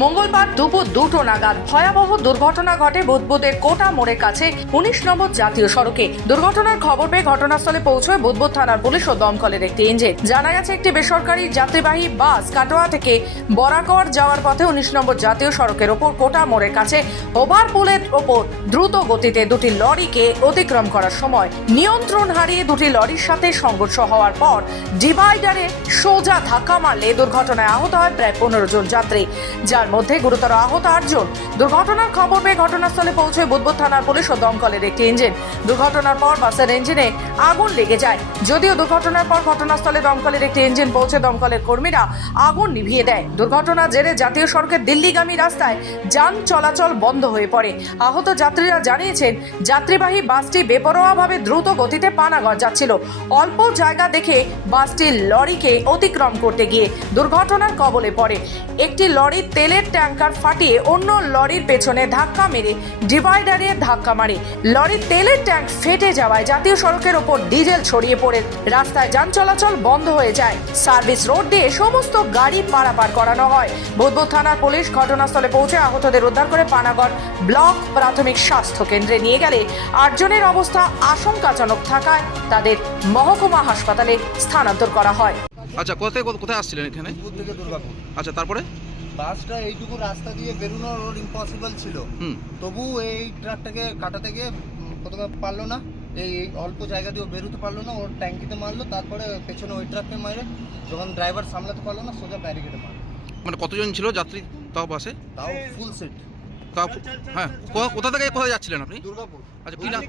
মঙ্গলবার দুপুর 2টো নাগাদ ভয়াবহ দুর্ঘটনা ঘটে বুদবুদের কোটা মোড়ের কাছে 19 নম্বর জাতীয় সড়কে। দুর্ঘটনার খবর পেয়ে ঘটনাস্থলে পৌঁছয় বুদবুদ থানার পুলিশ ও দমকলের একটি ইঞ্জিন। জানা গেছে একটি বেসরকারি যাত্রীবাহী বাস কাটোয়া থেকে বরাকর যাওয়ার পথে 19 নম্বর জাতীয় সড়কের ওপর কোটা মোড়ের কাছে ওভারপুলের ওপর দ্রুত গতিতে দুটি লরিকে অতিক্রম করার সময় নিয়ন্ত্রণ হারিয়ে দুটি লরির সাথে সংঘর্ষ হওয়ার পর ডিভাইডারে সোজা ধাক্কা মারলে দুর্ঘটনায় আহত হয় প্রায় 15 জন যাত্রী, যার মধ্যে গুরুতর আহত 8 জন। দুর্ঘটনার খবর পেয়ে ঘটনাস্থলে পৌঁছে বুদবুদ থানার পুলিশ ও দমকলের একটি ইঞ্জিন। দুর্ঘটনার পর বাসের ইঞ্জিনে আগুন লেগে যায়। যদিও দুর্ঘটনার পর ঘটনাস্থলে দমকলের একটি ইঞ্জিন পৌঁছে দমকলের কর্মীরা আগুন নিভিয়ে দেয়। দুর্ঘটনার জেরে জাতীয় সড়কের দিল্লিগামী রাস্তায় যান চলাচল বন্ধ হয়ে পড়ে। আহত যাত্রীরা জানিয়েছেন, যাত্রীবাহী বাসটি বেপরোয়াভাবে দ্রুত গতিতে পানাগড় যাচ্ছিল। অল্প জায়গা দেখে বাসটি লরিকে অতিক্রম করতে গিয়ে দুর্ঘটনার কবলে পড়ে। একটি লরির তেলের ট্যাঙ্কার ফাটিয়ে অন্য লরির পেছনে ধাক্কা মেরে ডিভাইডারে ধাক্কা মারে। লরির তেলের ট্যাঙ্ক ফেটে যাওয়ায় জাতীয় সড়কের ওপর ডিজেল ছড়িয়ে পড়ে রাস্তায় যান চলাচল বন্ধ হয়ে যায়। সার্ভিস রোড দিয়ে সমস্ত গাড়ি পারাপার করানো হয়। বুদবুদ থানার পুলিশ ঘটনাস্থলে পৌঁছে আহতদের উদ্ধার করে পানাগড় ব্লক প্রাথমিক স্বাস্থ্য কেন্দ্রে নিয়ে গেলে 8 জনের অবস্থা আশঙ্কাজনক থাকায় তাদের মহকুমা হাসপাতালে স্থানান্তর করা হয়। আচ্ছা, কোথায় আসছিলেন এখানে? দুর্গাপুর থেকে দুর্গাপুর। আচ্ছা, তারপরে বাসটা এইটুকু রাস্তা দিয়ে বেরোনো রোড ইম্পসিবল ছিল, তবু এই ট্রাকটাকে কাটাতে গিয়ে প্রথমে পারলো না, এই অল্প জায়গা দিয়ে বেরোতে পারলো না, ওর ট্যাঙ্কিতে মারলো, তারপরে পেছনে ওই ট্রাককে মারে, যখন ড্রাইভার সামলাতে পারলো না সোজা ব্যারিকেডে মারলো। মানে কতজন ছিল যাত্রী তাও বাসে? তাও ফুল সেট। তাও হ্যাঁ, কোথা থেকে কোথায় যাচ্ছিলেন আপনি? দুর্গাপুর। আচ্ছা, কি নাম?